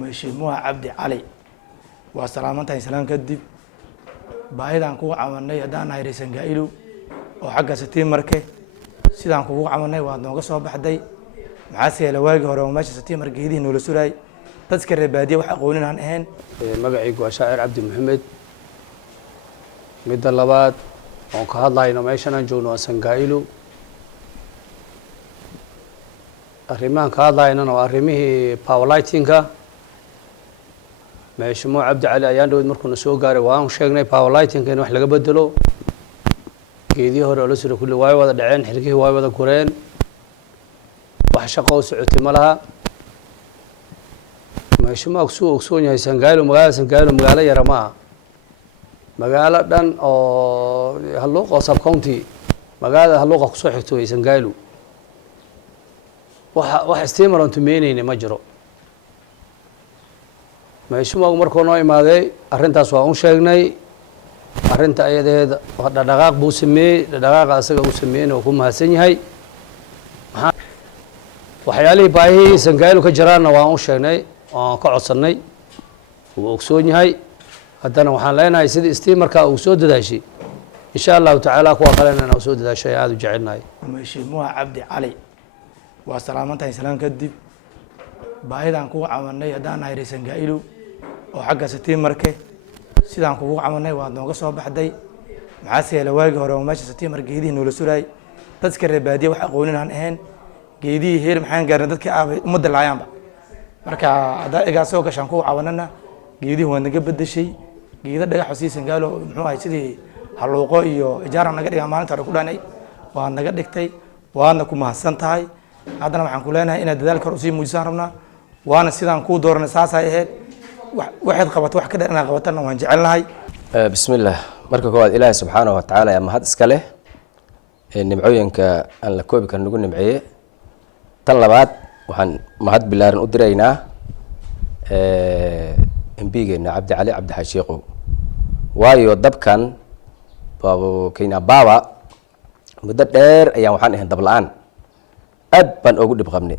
Mheshimiwa Cabdi Cali waa salaamantahay salaan kadib baahidan kugu cawanay hadaan nahay Reesan Gaailu oo xagga Setiimarke sidaan kugu cawanay waa nooga soo baxday maxaa yeelay waagi hore oo meesha Setiimar geedii noola suray dadka reer baadiye wax aqoonin aan ahayn magacaygu waa Shaacir Cabdi Maxamed midda labaad oo ka hadlayno meeshan aan joogno Reesan Gaailu arrimahan ka hadlaynana waa arrimihii power lighting-ka Mheshimiwa Cabdi Cali ayaan dhawid markuu soo gaaray waan sheegnay power lighting-ka in wax laga bedelo geedii hore oo la soo kulli way wada dhaceen xirkii way wada gureen wax shaqo oo socotay ma laha Mheshimiwa ogsoon yahay Reesan Gaailu magaalo yar ma magaalo dhan oo Halluuqa sub county magaalada Halluuqa ku soo xigto Reesan Gaailu wax steamer aan tumeynayna ma jiro Mheshimiwa markuu noo imaaday arrintaas waa sheegnay arrinta ayadeeda dhaqaaq buu sameeyay dhaqaaqa asaga uu sameeyay oo ku mahadsan yahay waxyaalihii baahii Reesan Gaailu ka jiraana waa sheegnay oo ka codsanay uu ogsoon yahay haddana waxaan leenahay sidii steamerka uu soo dadaashay insha Allah ta'ala kuwa qalena uu soo dadaashay aad u jecelnahay Mheshimiwa Cabdi Cali waa salaamantahay salaan kadib baahidan kugu cawanay hadaan nahay Reesan Gaailu oo xagga Setiimarke sidaan kugu cawanay waa nooga soo baxday maxaa yeelay waagi hore oo meesha Setiimar geedii noola suray dadka reer baadiye wax aqoonin aan ahayn geedii heer maxaan gaarnay dadka aabay umada laayaanba marka hadaa iga soo gashan kugu cawanana geedii waa naga bedeshay geeda dhagax Reesan Gaailu muxuu ahay sidii Halluuqo iyo ijaaran naga dhigaa maalinta hore ku dhaanay waa naga dhigtay waana ku mahadsan tahay haddana waxaan ku leenahay inaad dadaal kor u sii muujisaan rabnaa waana sidaan ku dooranay saasay ahayd waxaad qabato wax ka dheer inaad qabatana waan jecelnahay bismillaah marka koowaad ilaahay subxaanahu wa tacaala ayaa mahad iska leh nimcooyinka aan la koobi karin nagu nimceeye tan labaad waxaan mahad bilaaran u diraynaa embigeena Cabdi Cali Cabdi Xaashiiqow waayo dabkan Kenya Baba muddo dheer ayaan waxaan ahayn dab la'aan aad baan ugu dhib qabnay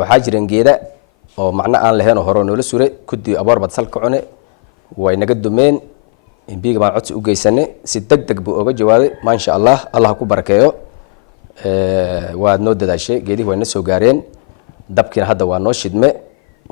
waxaa jireen geeda oo macna aan lahayn oo hore noola suray kudii abaar bad salka cune way naga dumeen imbiga baan codsi u geysanay si degdeg buu uga jawaabay ma insha Allah Allah ku barakeeyo waa noo dadaashay geedii way na soo gaareen dabkiina hadda waa noo shidme